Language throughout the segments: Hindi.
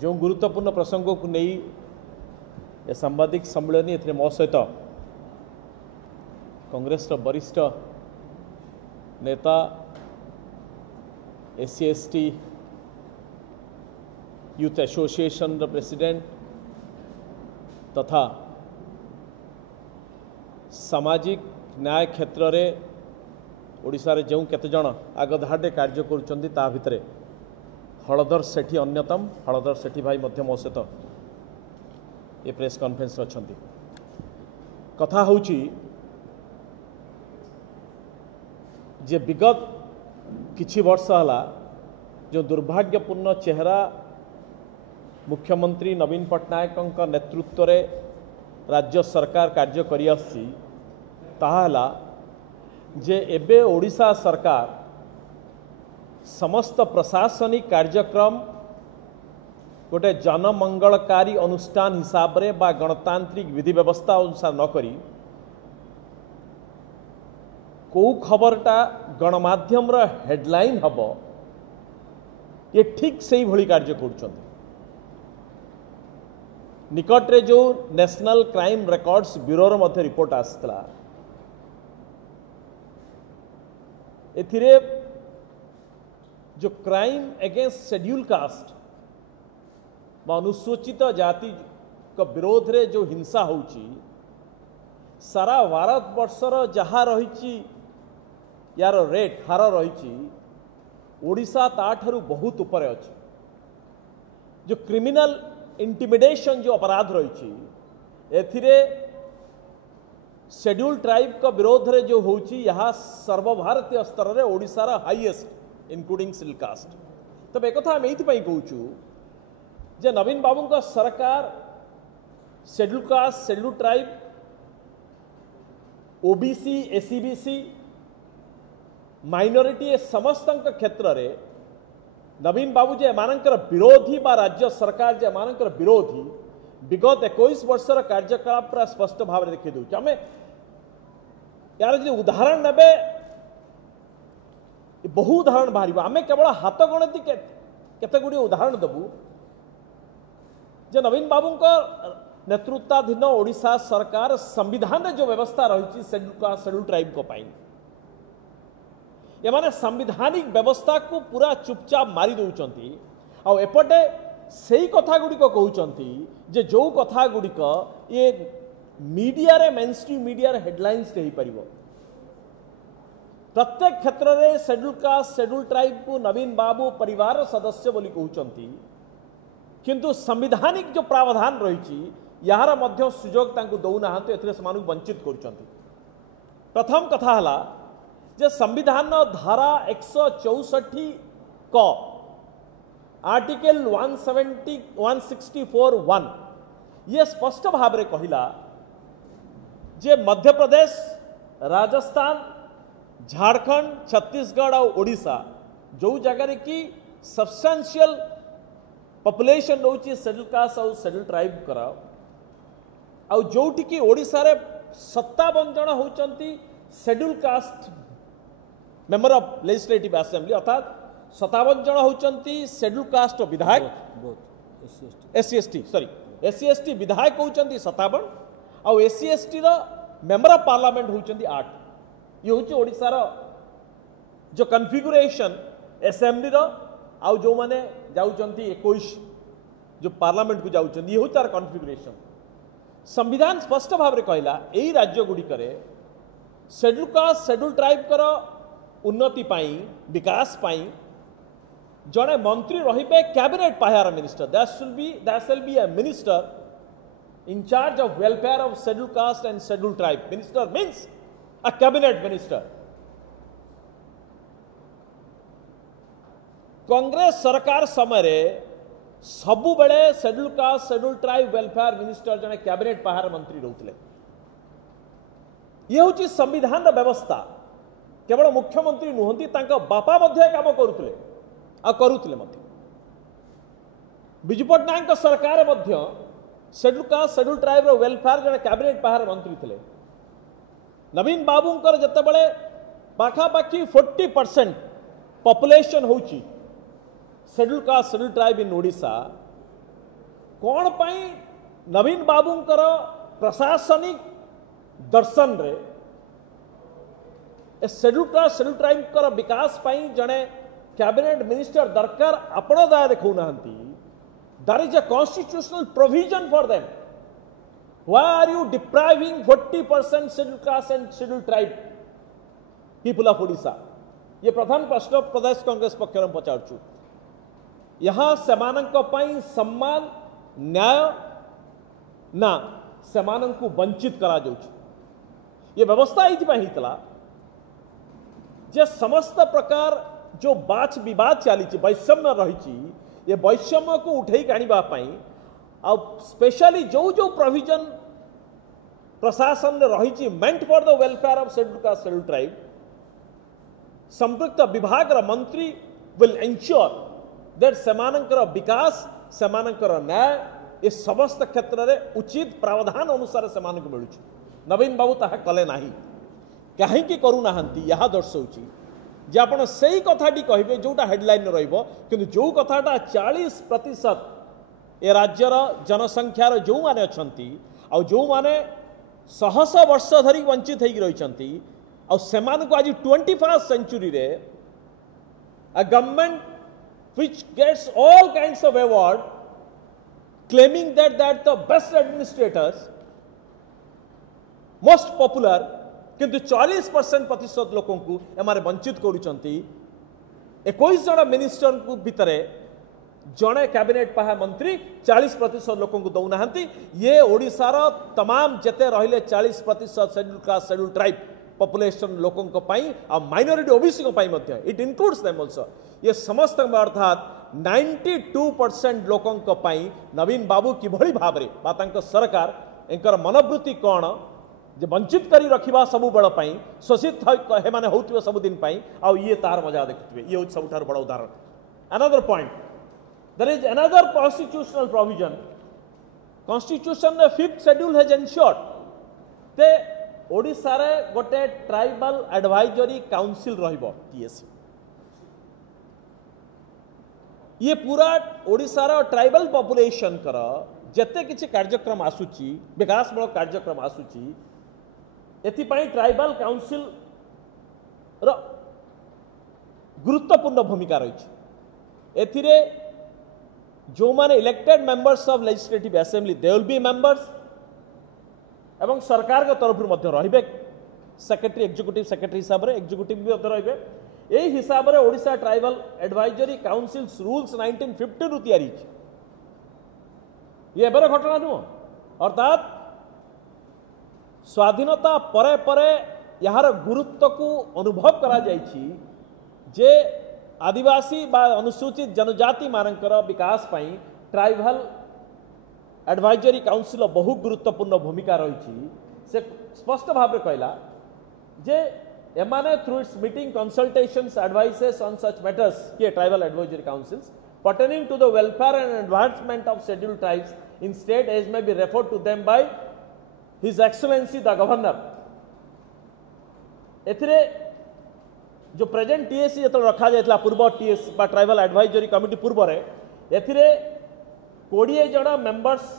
जो गुरुत्वपूर्ण प्रसंग को नहीं ए सांबादिक सम्मेलन ए मो सहित कांग्रेस वरिष्ठ नेता SC/ST यूथ एसोसिएशन प्रेसिडेंट तथा सामाजिक न्याय क्षेत्र में ओडिशा रे जो केते जण आगधाडे कार्य करुचंदी ता भितरे हलधर सेठी अन्यतम। हलधर सेठी भाई मध्य मो सहित ये प्रेस कॉन्फ्रेंस अच्छी कथा होची जे विगत किछि वर्ष हला जो दुर्भाग्यपूर्ण चेहरा मुख्यमंत्री नवीन पट्टनायक नेतृत्व रे राज्य सरकार कार्य करि आछि ताहा हला जे एबे ओडिशा सरकार समस्त प्रशासनिक कार्यक्रम गोटे जनमंगलकारी अनुष्ठान हिसाब रे बा गणतांत्रिक विधि व्यवस्था अनुसार न करी को खबरटा गणमाध्यम रा हेडलाइन हब ये ठीक से ही भली कार्य करुछंती। निकट रे जो नेशनल क्राइम रिकॉर्ड्स ब्यूरो रो मध्य रिपोर्ट आसला एथिरे जो क्राइम अगेंस्ट शेड्यूल कास्ट अनुसूचित जाति का विरोध रे जो हिंसा होची सारा भारत वर्षर जहाँ रही यार रेट हार रही ओडिशा ताठरू बहुत ऊपर अच्छी। जो क्रिमिनल इंटिमिडेशन जो अपराध रही एथिरे शेड्यूल ट्राइब का विरोध रे जो होची यहाँ सर्वभारतीय स्तर रे ओडिशार हाईएस्ट इंक्लूडिंग शेड्यूल कास्ट। तब एक कथा मैं ये कहूँ जे नवीन बाबू का सरकार schedule caste schedule tribe OBC SCBC minority समस्त क्षेत्र रे नवीन बाबू जे एमानकर विरोधी बा राज्य सरकार जे एमानकर विरोधी विगत 21 वर्षर कार्यकलाप पूरा स्पष्ट भाव में देखी दूँ। आम यार जो उदाहरण नेबे बहु उदाहरण बाहर आम केवल हाथ गणती केते गुड़ी उदाहरण देबू जे नवीन बाबू नेतृत्वाधीन ओडिशा सरकार संविधान जो व्यवस्था रही शेड्यूल ट्राइब को पाई एमाने संविधानिक व्यवस्था को पूरा चुपचाप मारी दौरान आउ एपटे से कथा गुड़िक कहते जे जो कथा गुड़िक ये मीडिया रे मेनस्ट्रीम मीडिया रे हेडलाइंस हो पार प्रत्येक क्षेत्र में शेड्यूल कास्ट शेड्यूल ट्राइब को नवीन बाबू परिवार सदस्य बोली कहते किंतु संविधानिक जो प्रावधान रही यार मध्य सुजोग तांको दौना एथिरे समानु वंचित करुचंती। प्रथम कथा हला जे संविधान धारा 164 क आर्टिकल 164(1) ये स्पष्ट भाव रे कहिला जे मध्य प्रदेश राजस्थान झारखंड छत्तीसगढ़ और ओडिशा जो जगह की सब्सटेंशियल पॉपुलेशन रोची शेड्यूल कास्ट और शेड्यूल ट्राइब करा आउ जोटी की ओडिशा रे 57 जन होचंती schedule caste member of legislative assembly अर्थात 57 जन होचंती शेड्यूल कास्ट विधायक SC/ST विधायक होचंती 57 और SC/ST रो मेंबर ऑफ पार्लियामेंट होचंती 8। ये होची ओडिशा रो जो कॉन्फ़िगरेशन असेंबली रो आउ जो माने जाउचंती 21 जो पार्लियामेंट को जाउचंती ये हो तार कॉन्फ़िगरेशन। संविधान स्पष्ट भाव में कहला यही राज्य गुड़िक शेड्यूल कास्ट शेड्यूल ट्राइब कर उन्नति पाई विकास पाई जड़े मंत्री रहिबे कैबिनेट पाहर minister that shall be a minister in charge of welfare of schedule caste and schedule tribe. Minister means a cabinet minister. Congress सरकार समय सबु बेले schedule caste schedule tribe welfare minister जने कैबिनेट पाहर मंत्री रहते। ये हूँ संविधान व्यवस्था केवल मुख्यमंत्री नुहंती बापा काम करुले विजु पट्टनायक सरकार schedule caste schedule tribe welfare जने कैबिनेट पाहर मंत्री थे। नवीन बाबूंकर जते बड़े पाखापाखि 40% पॉपुलेशन होची schedule caste schedule tribe in Odisha कौन पाई नवीन बाबूंकर प्रशासनिक दर्शन रे शेड्यूल कास्ट शेड्यूल ट्राइब कर विकास पाई जड़े कैबिनेट मिनिस्टर दरकार आपण दया देखौ नाहंती that is a constitutional provision for them why are you depriving 40% schedule caste and schedule tribe people of Odisha ये प्रधान प्रश्न प्रदेश कांग्रेस पक्षर पचारछु यहाँ सेमानंक पाई सम्मान न्याय ना सेमानंकु वंचित करा जाउछ ये व्यवस्था होता जे समस्त प्रकार जो बाच विवाद चली वैषम्य रही ये वैषम्य को उठे आने स्पेशली जो जो प्रोविजन प्रशासन रही meant for the welfare of schedule caste schedule tribe संपृक्त विभाग मंत्री विल एंश्योर दैट सेमानंकर विकास सेमानंकर न्याय ये समस्त क्षेत्र में उचित प्रावधान अनुसार से मिलू नवीन बाबू ताहा कले नाही कहीं करूना यह दर्शाऊँ जे आप से कथाटी कहे जोटा हेडलाइन रहिबो किंतु जो कथाटा 40% ए राज्यर जनसंख्यार जो माने अछंती आ जो माने सहस वर्ष धरी वंचित होगी रही आज 21st सेंचुरी रे a government which gets all kinds of award claiming that the best administrators most popular किंतु 40% प्रतिशत लोकों को एमारे वंचित करूचंती 21 जन मिनिस्टर को भितर जड़े कैबिनेट पाहा मंत्री 40% लोकों को दौना ये ओडिशार तमाम जेते रहिले 40% schedule caste schedule tribe population लोकों पाई आ माइनॉरिटी ओबीसी को पाई मध्य इट इंक्लूड्स देम आल्सो ये समस्त अर्थात 92% लोकों पाई नवीन बाबू किभली भाव में सरकार एंकर मनोवृत्ति कौन जे वंचित करी रखिबा सबु बड़ पाई शोषित हे माने होउथिबे सब दिन पाई आ ये तार मजा देखुथिबे ये सबुठार बड़ उदाहरण another point there is another constitutional provision constitution रे 5th शेड्यूल हैज एंश्योर्ड ते ओडिसा रे गोटे ट्राइबल एडवाइजरी काउंसिल रहिबो टीएससी ये पूरा ओडिशार ट्राइबल पॉपुलेशन कर जेते किछि कार्यक्रम आसुची विकासमूलक कार्यक्रम आसुची एथिपाई ट्राइबल काउंसिल रो गुरुत्वपूर्ण भूमिका रही एथिरे जो माने elected members of legislative assembly they will be members एवं सरकार के तरफ मध्य रहिबे सेक्रेटरी एग्जीक्यूटिव सेक्रेटरी हिसाब रे एग्जीक्यूटिव भी मध्य रहिबे यही हिसाब रे Odisha tribal advisory councils rules 1950 रु तैयारी ये एबर घटना नुह अर्थात स्वाधीनता परे परे यार गुरुत्व को अनुभव करा जायछि जे आदिवासी बा अनुसूचित जनजाति मानकर विकास पाई ट्राइबल एडवाइजरी काउंसिल बहु गुरुत्वपूर्ण भूमिका रही से स्पष्ट भाव में कहला जे एमाने through its meeting consultations advices on such matters के tribal advisory councils pertaining to the welfare and advancement of scheduled tribes in state as may be referred to them by his excellency the governor एथिरे जो प्रेजेंट टीएससी जो रखा जायतला पूर्व टीएस बा ट्राइबल एडवाइजरी कमिटी पूर्व रे एथिरे 20 जण मेंबर्स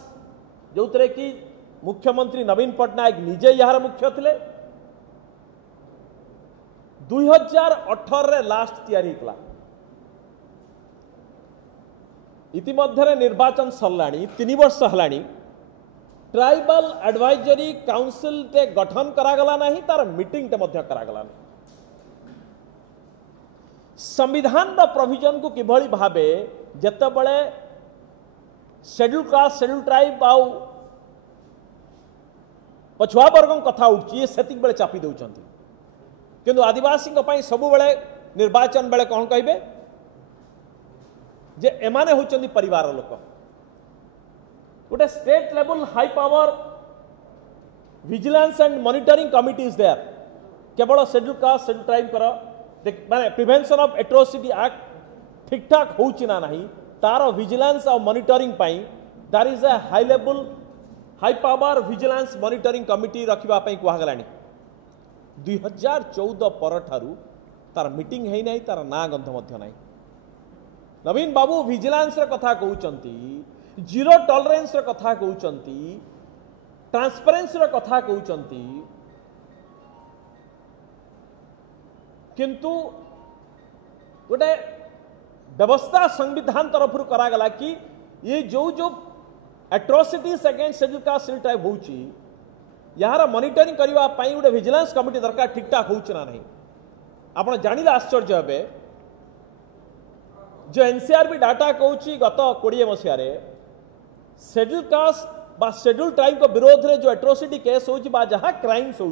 जो कि मुख्यमंत्री नवीन पट्टनायक निजे यार मुख्य थिले 2018 रे लास्ट तैयारी कला इतिमध्य निर्वाचन सरलाणी 3 वर्ष हलाणी ट्राइबल एडवाइजरी काउंसिल टे गठन करागला नहीं तार मीटिंग टे मध्य करागला नहीं संविधान दा प्रोविजन को किभली भाबे जत्ते बळे शेड्यूल कास्ट शेड्यूल ट्राइब आउ पछुआ वर्ग कथा उठी सेतिक बेले चापी दउचंती किंतु आदिवासी को सबु बेले निर्वाचन बेले कौन कहिबे जे एमाने होचंदी परिवार लोक गोटे state level high power vigilance and monitoring committee is there केवल शेड्यूल कास्ट शेड्यूल ट्राइब कर माने प्रिवेंशन ऑफ एट्रोसिटी एक्ट ठीक ठाक होउची ना नहीं तार विजिलेंस और मॉनिटरिंग पाई there is a high level high power vigilance monitoring committee रखिबा पई कुहा गलानी 2014 पर ठारू तार मीटिंग है नहीं तार ना गंध मध्य नहीं नवीन बाबू विजिलेंस रे कथा कहउचंती जीरो टॉलरेंस र कथा कहउचंती, ट्रांसपेरेंसी र कथा कहउचंती, किंतु गोटे व्यवस्था संविधान तरफ करागला कि ये जो जो atrocities against schedule caste schedule tribe होउची यार मॉनिटरिंग करबा पई गोटे विजिलेंस कमिटी दरकार ठीक ठाक होउछ ना नहीं आपण जानिले आश्चर्य हेबे जो एनसीआरबी डाटा कहूँ गत 20 मसीह शेड्यूल कास्ट बा शेड्यूल ट्राइब को विरोध में जो एट्रोसिटी केस हो जहाँ क्राइम्स हो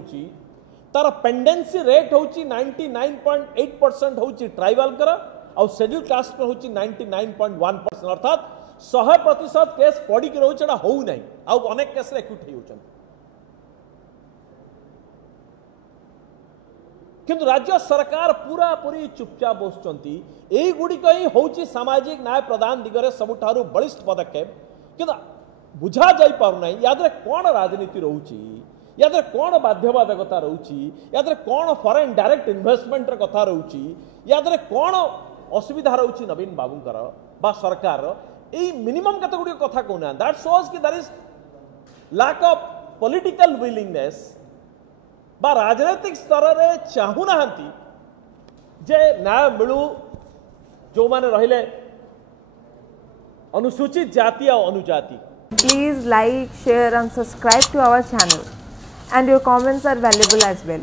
तार पेंडेंसी रेट हूँ 99.8% हूँ ट्राइबल और शेड्यूल कास्ट हूँ 99.1% अर्थात 100% केस पड़ी रोचे हो ना अनेक केस एक्यूट हो किंतु राज्य सरकार पूरा पूरी चुपचाप बसुंच गुड़िक ही हूँ सामाजिक न्याय प्रदान दिगरे सबुठारु बलिष्ठ पदक्षेप किंतु बुझा जा पारना याद कौन राजनीति रोची याद कौन बाध्यबाधकता रोची याद कौन फॉरेन डायरेक्ट इन्वेस्टमेंट कथा रोची याद कौन असुविधा रोची नवीन बाबूंकर बा सरकार यही मिनिमम केते गुडी कथा कहना दैट शोज कि there is lack of political willingness बा राजनीतिक स्तर रे चाहूना जे न्याय मिलू जो माने रहिले अनुसूचित जाति और अनुजाति. Please like, share and subscribe to our channel and your comments are valuable as well.